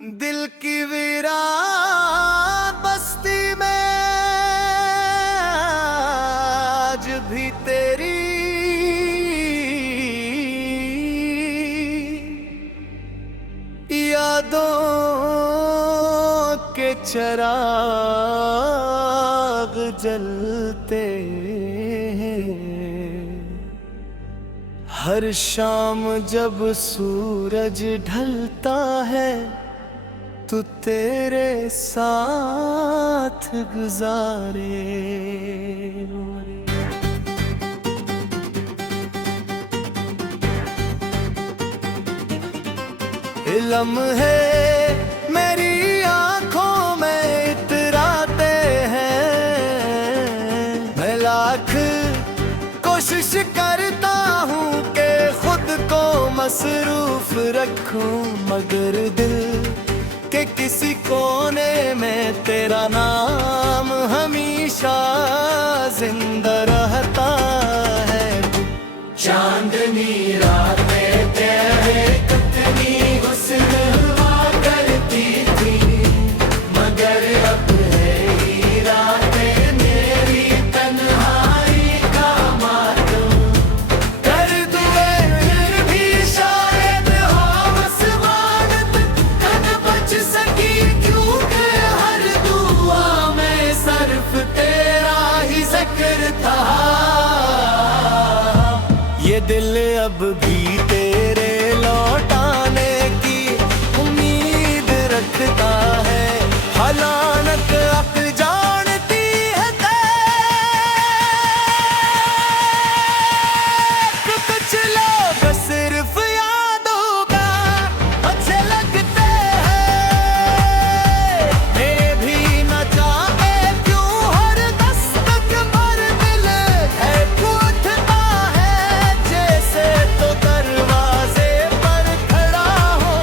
दिल की वीरा बस्ती में आज भी तेरी यादों के चिराग जलते हैं। हर शाम जब सूरज ढलता है तू तेरे साथ गुजारे। लम्हे मेरी आंखों में इतराते हैं। मैं लाख कोशिश करता हूँ कि खुद को मसरूफ रखूं, मगर दिल के किसी कोने में तेरा नाम हमेशा जिंदा रहता है। चांदनी रातें तेरे कितनी हुस्न हुआ करती थी, मगर अब है ही रातें मेरी तन्हाई का मातम। कर दुए फिर भी शायद हो आसमान तक न बच सकी, क्योंकि हर दुआ में सिर्फ तेरा ही जिक्र था। ये दिल अब भी तेरे लौटाने की उम्मीद रखता है। हालात अब जानती है कुछ लोग सिर्फ यादों का अच्छे लगते हैं। मैं भी न चाहे क्यों हर दस्तक पर दिल है उठता है, जैसे तो दरवाजे पर खड़ा हो।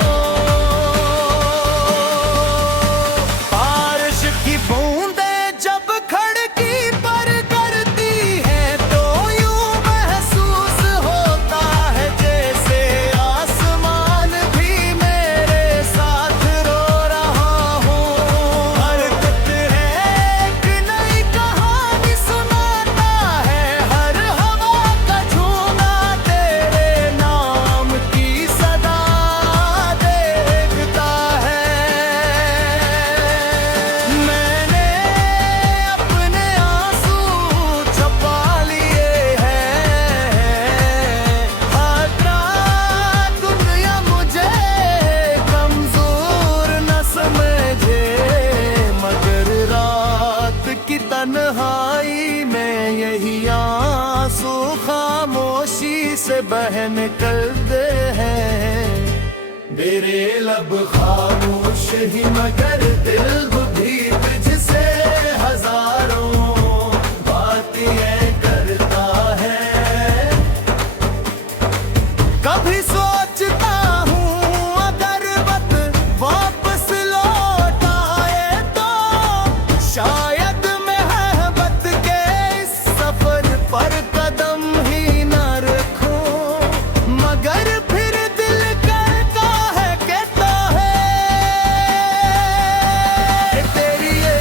बारिश की बूंदें जब खिड़की पर गिरती हैं तो यूं महसूस होता है जैसे आसमान भी मेरे साथ रो रहा हो। हरकत है एक नई कहानी सुनाता है, हर हवा का झूना तेरे नाम की सदा देखता है। मैंने अपने आंसू छुपा लिए हैं, खतरा दुनिया मुझे कमजोर न समझे, मगर रात की तन्हाई में यही आंसू खामोशी से बह निकलते हैं। मेरे लब खामोश ही मगर दिल भी तुझसे हजारों बातें करता है। कभी सोचता हूँ अगर वक्त वापस लौट आए तो शायद मोहब्बत के इस सफर पर कदम ही न रखूं, मगर फिर दिल कहता है तेरी ये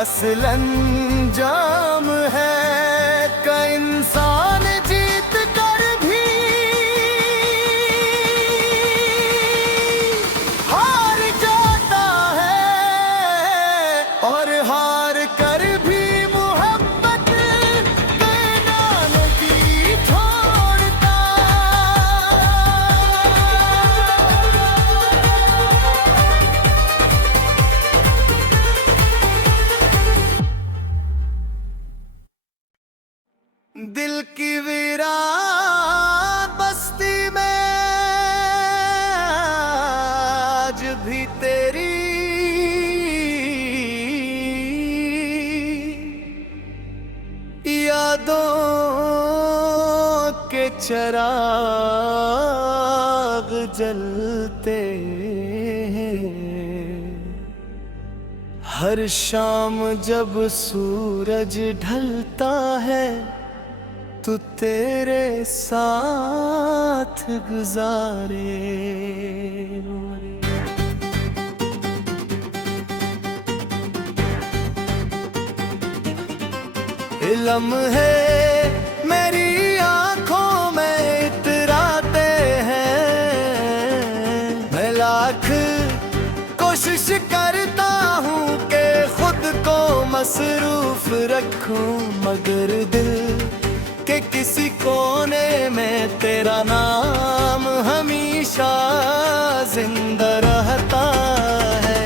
असल अंजाम है का इंसान जीत कर भी हार जाता है, और हार कर भी मोहब्बत के नाम की छोड़ता। दिल की वीरान बस्ती में आज भी तेरी यादों के चिराग जलते हैं। हर शाम जब सूरज ढलता है तू तेरे साथ गुजारे। लम्हे मेरी आंखों में इतराते हैं, मैं लाख कोशिश करता हूँ कि खुद को मसरूफ रखूं, मगर दिल के किसी कोने में तेरा नाम हमेशा जिंदा रहता है।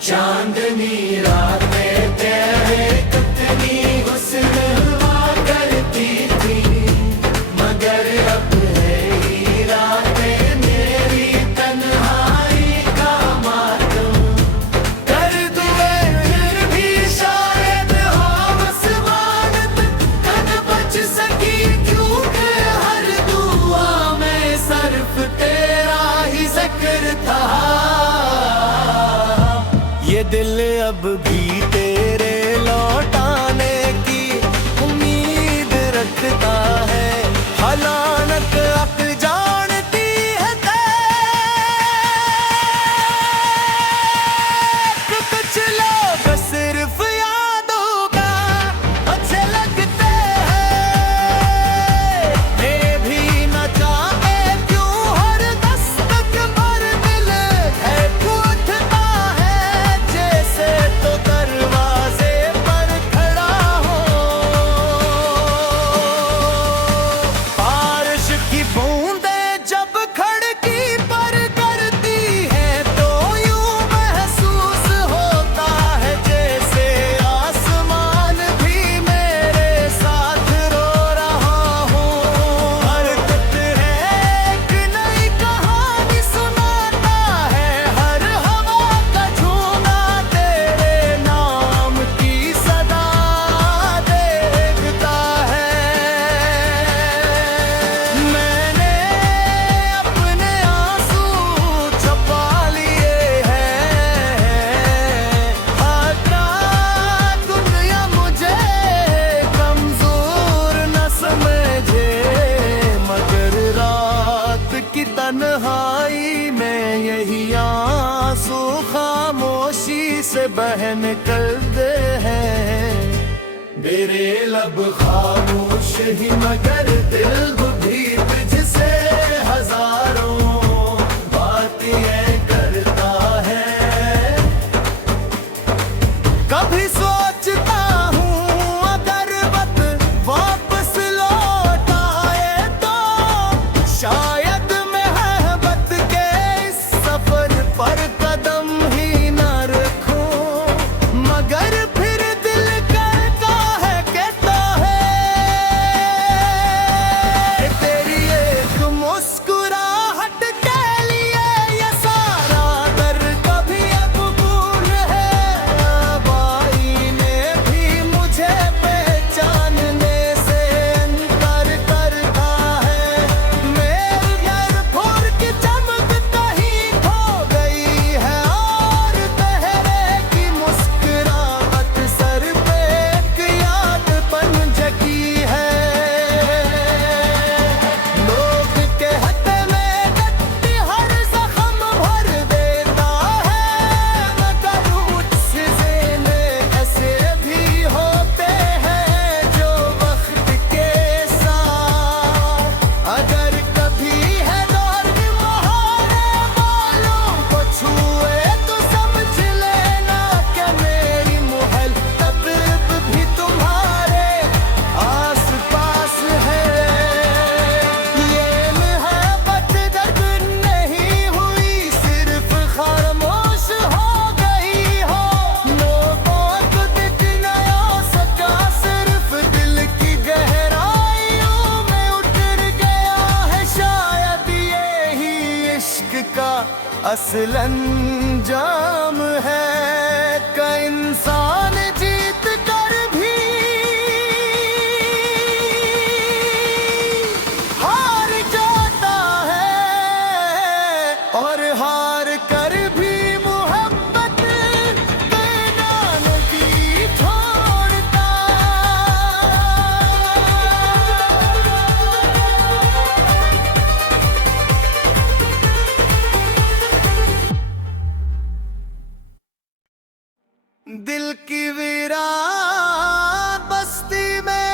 चांदनी रातें तेरे कितनी हुस्न हुआ करती थी, मगर अब है ही रातें मेरी तन्हाई का मातम। कर दुए फिर भी शायद हो मसवानत कद बच सकी, क्योंकि हर दुआ में सिर्फ तेरा ही जिक्र था। ये दिल अब भी तेरे लौटाने की उम्मीद रखता है। हलानत अक्ल जानती है कि कुछ लोग सिर्फ यादों का अच्छे लगते हैं। ये भी न चाहे क्यों हर दस्तक पर दिल है उठता है, जैसे तो दरवाजे पर खड़ा हो। बारिश की बूंदें जब खिड़की पर गिरती है तो यूं महसूस होता है जैसे आसमान भी मेरे साथ रो रहा हो। हरकत है एक नई कहानी सुनाता है, हर हवा का झूना तेरे नाम की सदा देखता है। मैंने अपने आंसू छुपा लिए हैं, आता दुनिया मुझे कमजोर न समझे, मगर रात की तन्हाई में यही आंसू खामोशी से बह निकलते हैं। मेरे लब खामोश ही मगर दिल भी तुझसे हजारों बातें करता है। कभी सोचता हूँ अगर वक्त वापस लौट आए तो शायद मोहब्बत के इस सफर पर कदम ही न रखूं, मगर फिर दिल कहता है तेरी ये का असल अंजाम है का इंसान जीत कर भी हार जाता है और हार कर भी मोहब्बत के नाम की छोड़ता। दिल की वीरान बस्ती में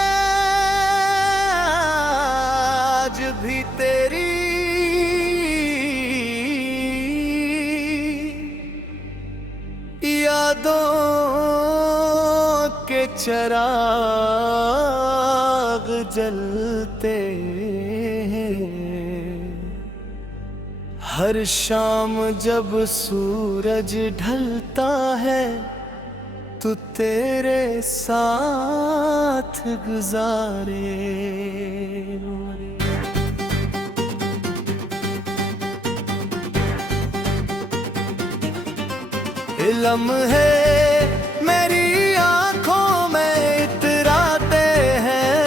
आज भी तेरी यादों के चिराग जलते हैं। हर शाम जब सूरज ढलता है तू तेरे साथ गुजारे। लम्हे मेरी आंखों में इतराते हैं।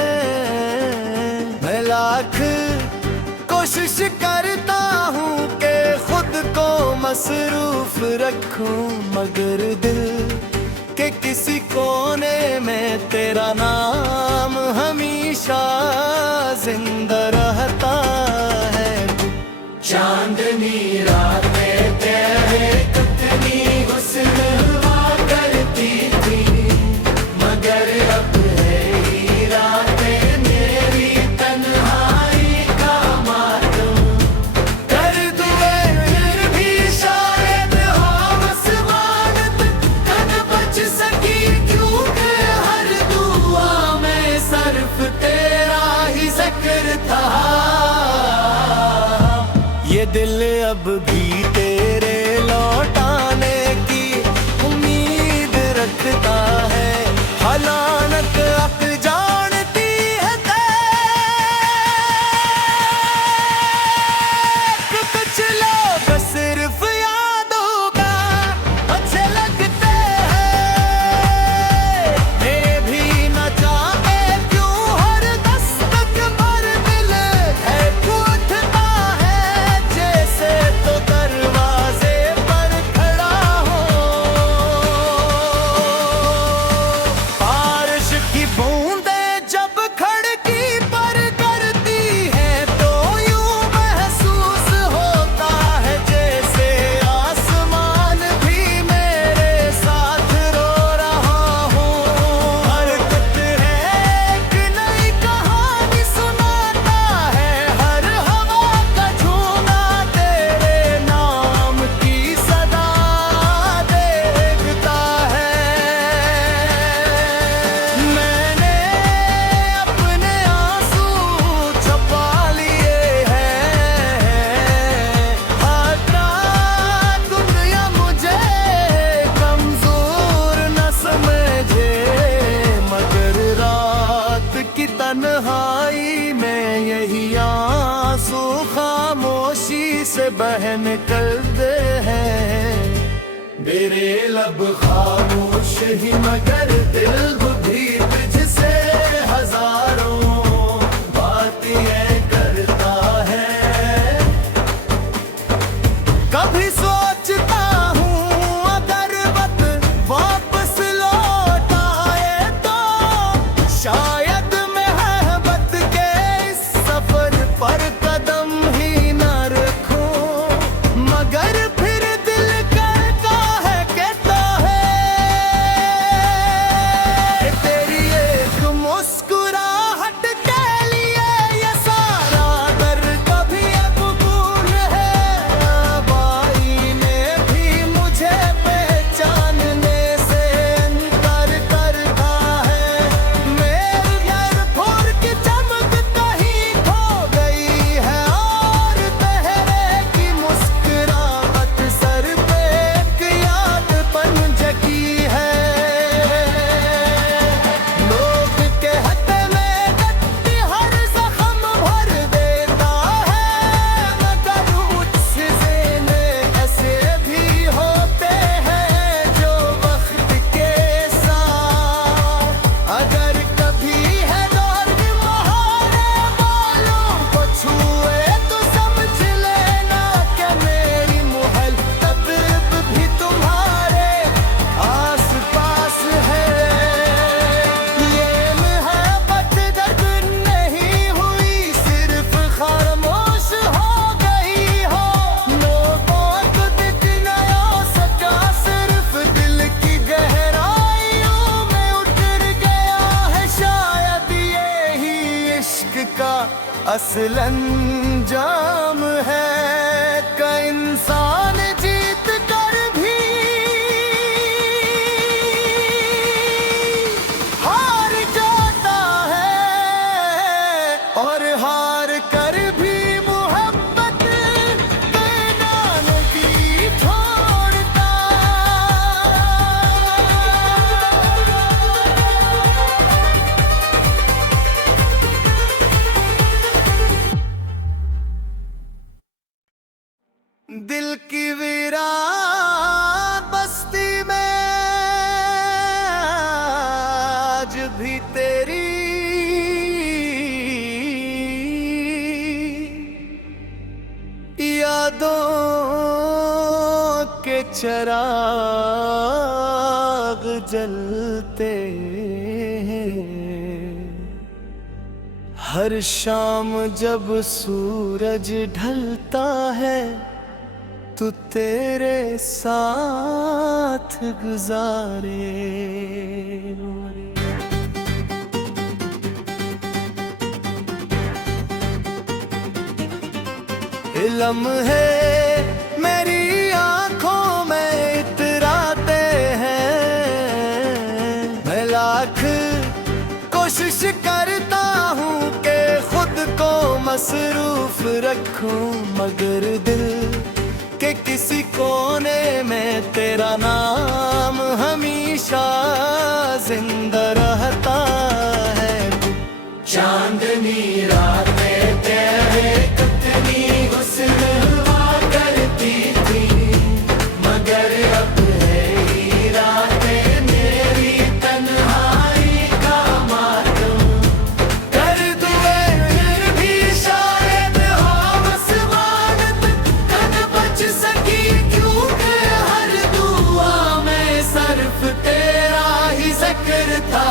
मैं लाख कोशिश करता हूँ कि खुद को मसरूफ रखूं, मगर दिल के किसी कोने में तेरा नाम हमेशा जिंदा रहता है। चांदनी रातें तेरे कितनी हुस्न हुआ करती थी, मगर अब है ही रातें मेरी तन्हाई का मातम। कर दुए फिर भी शायद हो मसवानत कद बच सकी, क्योंकि हर दुआ में सिर्फ तेरा ही जिक्र था। ये दिल अब भी तेरे लौटाने की उम्मीद रखता है। हलानत अक्ल जानती है कि कुछ लोग सिर्फ यादों का अच्छे लगते हैं। मैं भी न चाहे क्यों हर दस्तक पर दिल है टूटता है, जैसे तो दरवाजे पर खड़ा हो। बारिश की बूंदें जब खिड़की पर गिरती है तो यूं महसूस होता है जैसे आसमान भी मेरे साथ रो रहा हो। हर कतरे एक नई कहानी सुनाता है, हर हवा का झूना तेरे नाम की सदा देखता है। मैंने अपने आंसू छुपा लिए हैं, हटा दुनिया मुझे कमजोर न समझे, मगर रात की तन्हाई में यही आंसू खामोशी से बह निकलते हैं। मेरे लब खामोश ही मगर दिल भी तुझसे हजारों बातें करता है। कभी सोचता हूँ अगर वक्त वापस लौट आए तो शायद मोहब्बत के इस सफर पर कदम ही न रखूं, मगर फिर दिल करता है कहता है तेरी एक मुस्कुराहट असल अंजाम है का इंसान जीत कर भी हार जाता है, और हार कर भी मोहब्बत देना नहीं छोड़ता। दिल की वीरान बस्ती में आज भी तेरी यादों के चिराग जलते हैं। हर शाम जब सूरज ढलता है तू तेरे साथ गुजारे। लम्हे मेरी आंखों में इतराते हैं, मैं लाख कोशिश करता हूँ कि खुद को मसरूफ रखूं, मगर दिल के किसी कोने में तेरा नाम हमेशा जिंदा रहता है। चांदनी रातें तेरे कितनी हुस्न हुआ करती थी, मगर अब है ही रातें मेरी तन्हाई का मातम। कर दुए फिर भी शायद हो आसमान तक न बच सकी, क्योंकि हर दुआ में सिर्फ तेरा ही जिक्र था।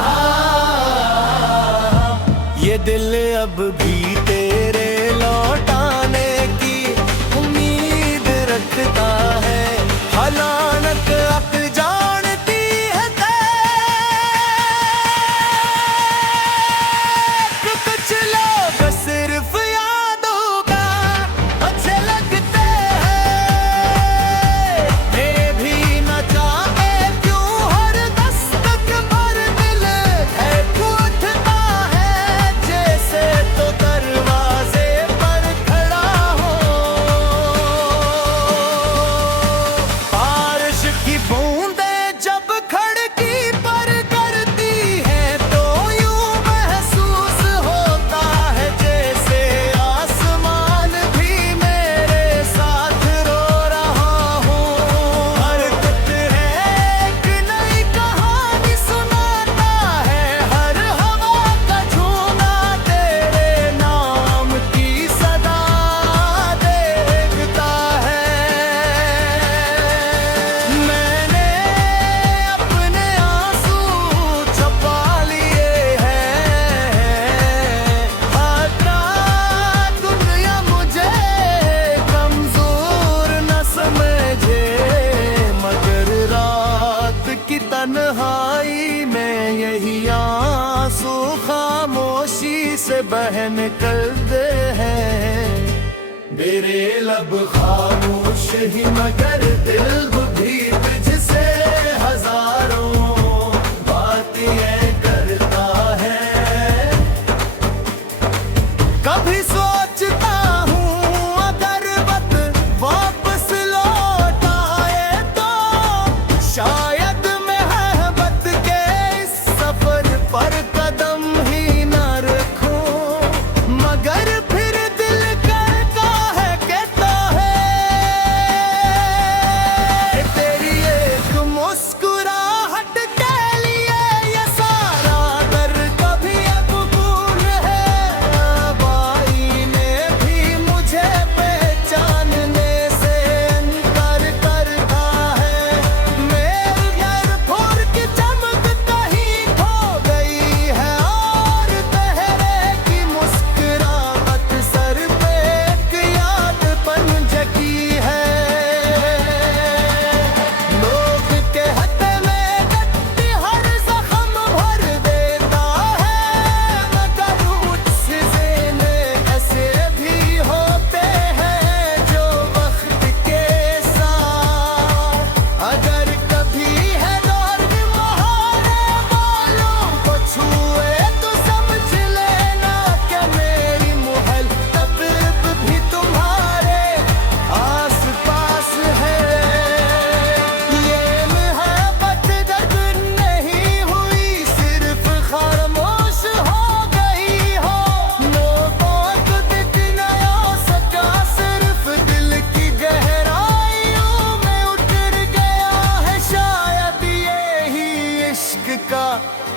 ये दिल अब भी तेरे लौटाने की उम्मीद रखता है। हलानत अक जानती है कि कुछ लोग सिर्फ यादों का अच्छे लगते हैं। मेरे भी न चाहे क्यों हर दस्तक पर दिल है टूटता है, जैसे तो दरवाजे पर खड़ा हो। बारिश की बूंदें जब खिड़की पर गिरती हैं तो यूं महसूस होता है जैसे आसमान भी मेरे साथ रो रहा हो। हरकत है एक नई कहानी सुनाता है, हर हवा का झूना तेरे नाम की सदा देखता है। मैंने अपने आंसू छुपा लिए हैं, हाथरा दुनिया मुझे कमजोर न समझे, मगर रात की तन्हाई में यही आंसू खामोशी से बह निकलते हैं। मेरे लब खामोश ही मगर दिल भी तुझसे हजारों बातें करता है। कभी सोचता हूँ अगर वक्त वापस लौट आए तो शायद मोहब्बत के इस सफर पर कदम ही न रखूं, मगर फिर दिल करता है कहता है तेरी ये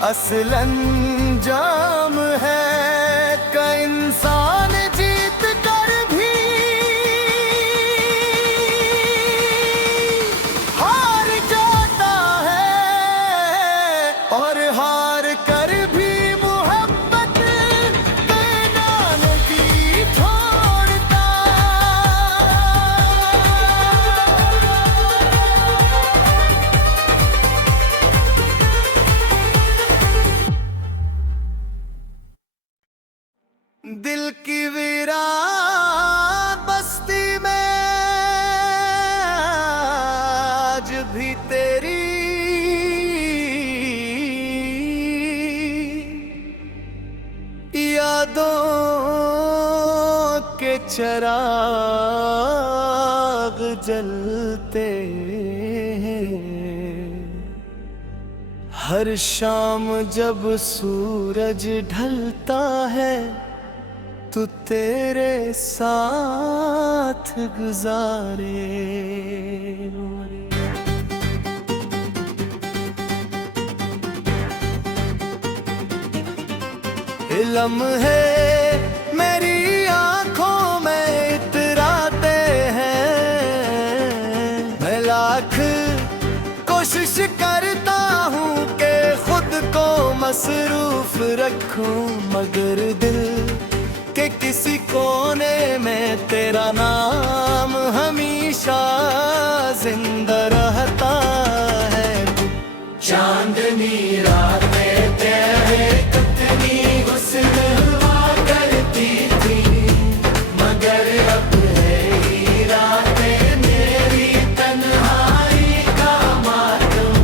असल अंजाम है का इंसान जीत कर भी हार जाता है, और हार कर भी मोहब्बत के नाम की छोड़ता। दिल की वीरान बस्ती में आज भी तेरी यादों के चिराग जलते हैं। हर शाम जब सूरज ढलता है तू तेरे साथ गुजारे। लम्हे मेरी आंखों में इतराते हैं, मैं लाख कोशिश करता हूँ कि खुद को मसरूफ रखूं, मगर दिल के किसी कोने में तेरा नाम हमेशा जिंदा रहता है। चांदनी रातें तेरे कितनी हुस्न हुआ करती थी, मगर अब है ही रातें मेरी तन्हाई का मातम।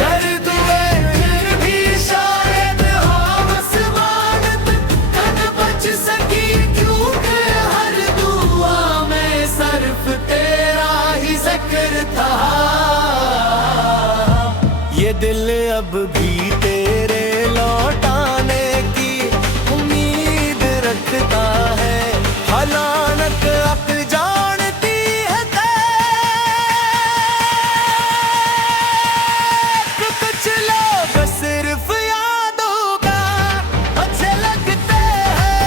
कर दुए फिर भी शायद हो मसवानत कद बच सकी, क्योंकि हर दुआ में सिर्फ तेरा ही जिक्र था। ये दिल अब भी तेरे लौटाने की उम्मीद रखता है। हलानत अक्ल जानती है कुछ लोग सिर्फ यादों का अच्छे लगते हैं।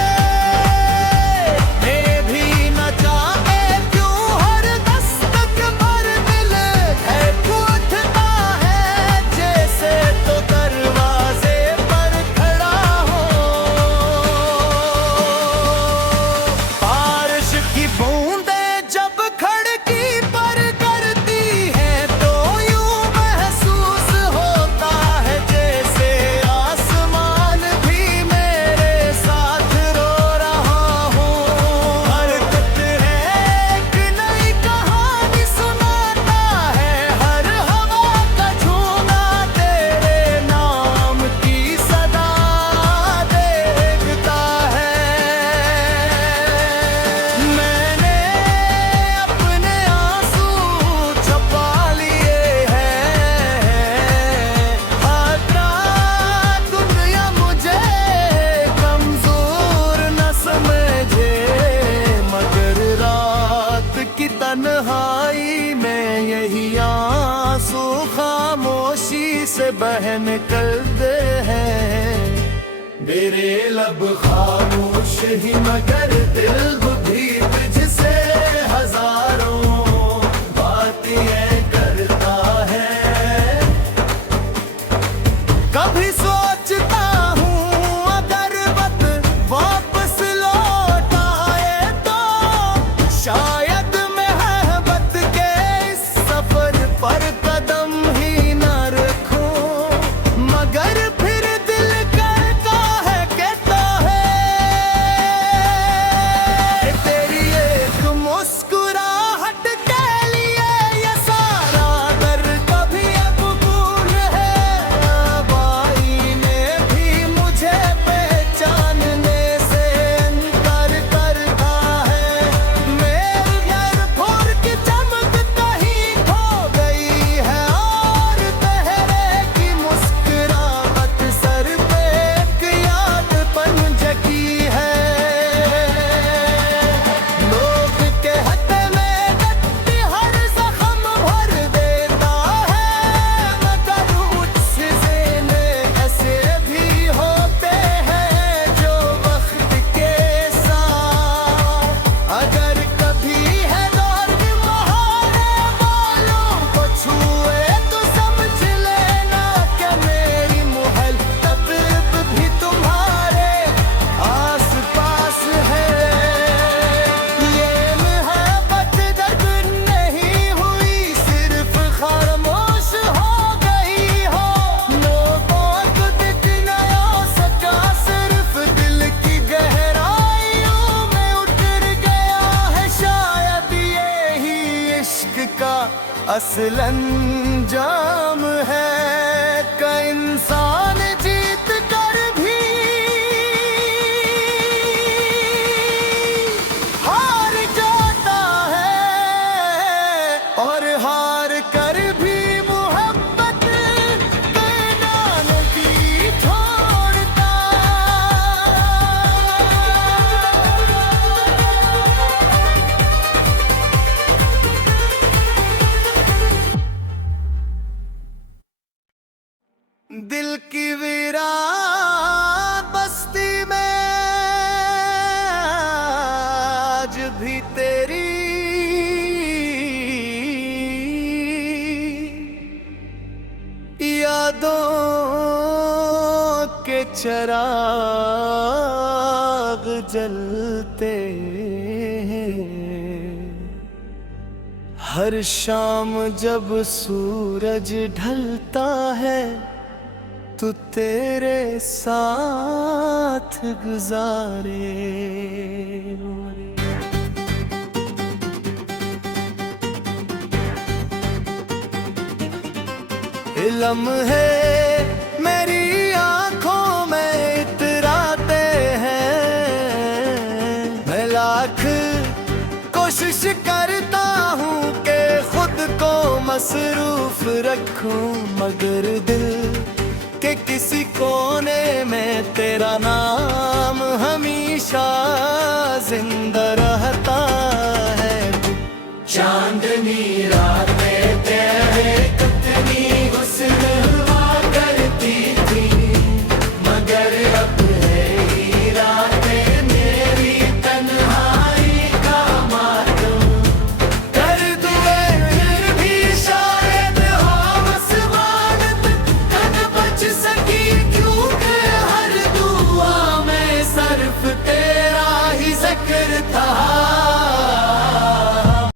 मैं भी न चाहे क्यों हर दस्तक पर दिल है उठता है, जैसे तो दरवाजे पर खड़ा हो। बारिश की बूंदें जब खिड़की पर गिरती हैं तो यूं महसूस होता है जैसे आसमान भी मेरे साथ रो रहा हो। हरकत है एक नई कहानी सुनाता है, हर हवा का झूना तेरे नाम की सदा देखता है। मैंने अपने आंसू छुपा लिए हैं, आता दुनिया मुझे कमजोर न समझे, मगर रात की तन्हाई में यही आंसू खामोशी से बह निकलते हैं। मेरे लब खामोश ही मगर दिल भी तुझसे हजारों बातें करता है। कभी सोचता हूँ अगर वक्त वापस लौट आए तो शायद मोहब्बत के इस सफर पर कदम ही न रखूं, मगर फिर दिल करता है कहता है असल अंजाम है का इंसान जीत कर भी हार जाता है और हार कर भी मोहब्बत के नाम की छोड़ता। दिल की वीरान बस्ती में आज भी तेरी यादों के चिराग जलते हैं। हर शाम जब सूरज ढलता है तू तेरे साथ गुजारे। लम्हे मेरी आंखों में इतराते हैं। मैं लाख कोशिश करता हूँ कि खुद को मसरूफ रखूं, मगर दिल के किसी कोने में तेरा नाम हमेशा जिंदा रहता है। चांदनी